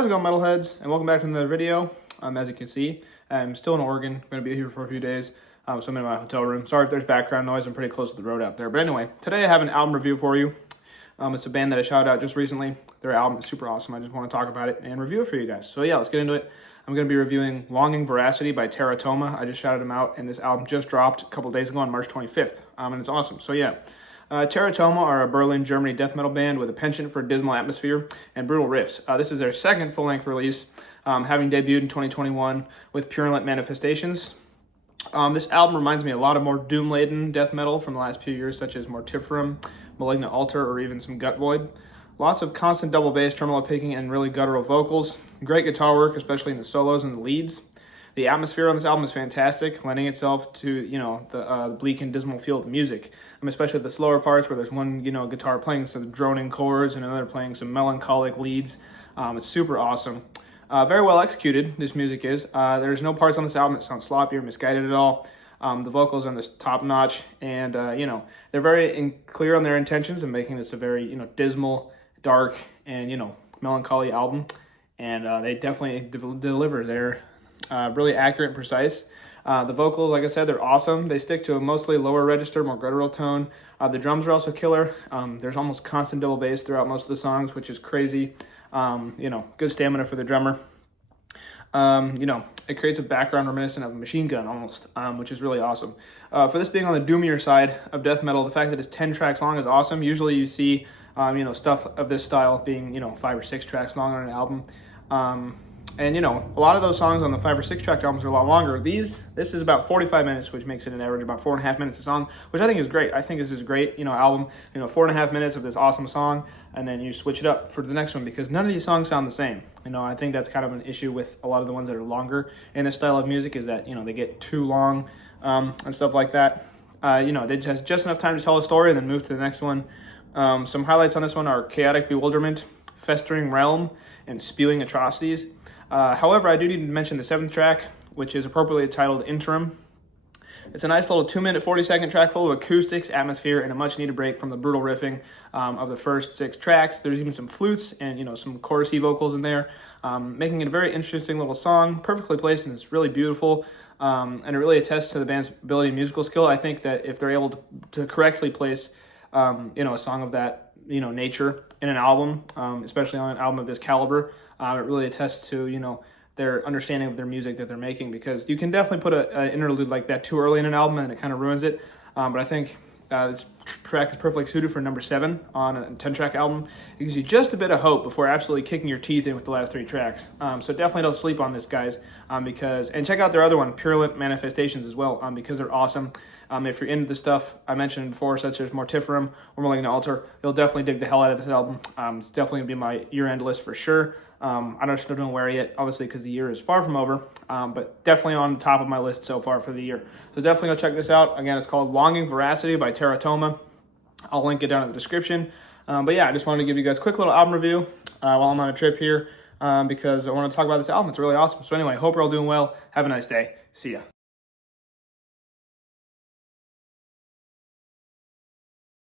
How's it going, metalheads? And welcome back to another video. As you can see, I'm still in Oregon. I'm going to be here for a few days, so I'm in my hotel room. Sorry if there's background noise. I'm pretty close to the road out there. But anyway, today I have an album review for you. It's a band that I shouted out just recently. Their album is super awesome. I just want to talk about it and review it for you guys. So yeah, let's get into it. I'm going to be reviewing Voracity by Teratoma. I just shouted them out, and this album just dropped a couple days ago on March 25th, and it's awesome. So yeah. Teratoma are a Berlin, Germany death metal band with a penchant for dismal atmosphere and brutal riffs. This is their second full-length release, having debuted in 2021 with Purulent Manifestations. This album reminds me a lot of more doom-laden death metal from the last few years, such as Mortiferum, Malignant Altar, or even some Gut Void. Lots of constant double bass, tremolo picking, and really guttural vocals. Great guitar work, especially in the solos and the leads. The atmosphere on this album is fantastic, lending itself to, the bleak and dismal feel of the music. Especially the slower parts where there's one, guitar playing some droning chords and another playing some melancholic leads. It's super awesome. Very well executed, this music is. There's no parts on this album that sound sloppy or misguided at all. The vocals on this top notch, and, they're very clear on their intentions of making this a very, dismal, dark, and, melancholy album. And they definitely deliver. They're really accurate and precise. The vocals, like I said, they're awesome. They stick to a mostly lower register, more guttural tone. The drums are also killer. There's almost constant double bass throughout most of the songs, which is crazy. Good stamina for the drummer. It creates a background reminiscent of a machine gun almost, which is really awesome. For this being on the doomier side of death metal, the fact that it's 10 tracks long is awesome. Usually you see, stuff of this style being, 5 or 6 tracks long on an album. And, a lot of those songs on the 5 or 6 track albums are a lot longer. This is about 45 minutes, which makes it an average about 4.5 minutes a song, which I think is great. I think this is a great, album, 4.5 minutes of this awesome song, and then you switch it up for the next one because none of these songs sound the same. I think that's kind of an issue with a lot of the ones that are longer in this style of music is that, they get too long and stuff like that. They just enough time to tell a story and then move to the next one. Some highlights on this one are Chaotic Bewilderment, Festering Realm, and Spewing Atrocities. However, I do need to mention the 7th track, which is appropriately titled Interim. It's a nice little 2-minute, 40-second track full of acoustics, atmosphere, and a much-needed break from the brutal riffing of the first 6 tracks. There's even some flutes and, some chorusy vocals in there, making it a very interesting little song, perfectly placed, and it's really beautiful. And it really attests to the band's ability and musical skill. I think that if they're able to correctly place, a song of that, nature in an album, especially on an album of this caliber, it really attests to, their understanding of their music that they're making, because you can definitely put an interlude like that too early in an album and it kind of ruins it. But I think this track is perfectly suited for number 7 on a 10-track album. It gives you just a bit of hope before absolutely kicking your teeth in with the last 3 tracks. So definitely don't sleep on this, guys, and check out their other one, Purulent Manifestations, as well, because they're awesome. If you're into the stuff I mentioned before, such as Mortiferum or Malignant Altar, you'll definitely dig the hell out of this album. It's definitely going to be my year-end list for sure. I don't still don't wear it yet, obviously, because the year is far from over, but definitely on the top of my list so far for the year. So definitely go check this out. Again, it's called Voracity by Teratoma. I'll link it down in the description. But yeah, I just wanted to give you guys a quick little album review while I'm on a trip here because I want to talk about this album. It's really awesome. So anyway, hope you're all doing well. Have a nice day. See ya.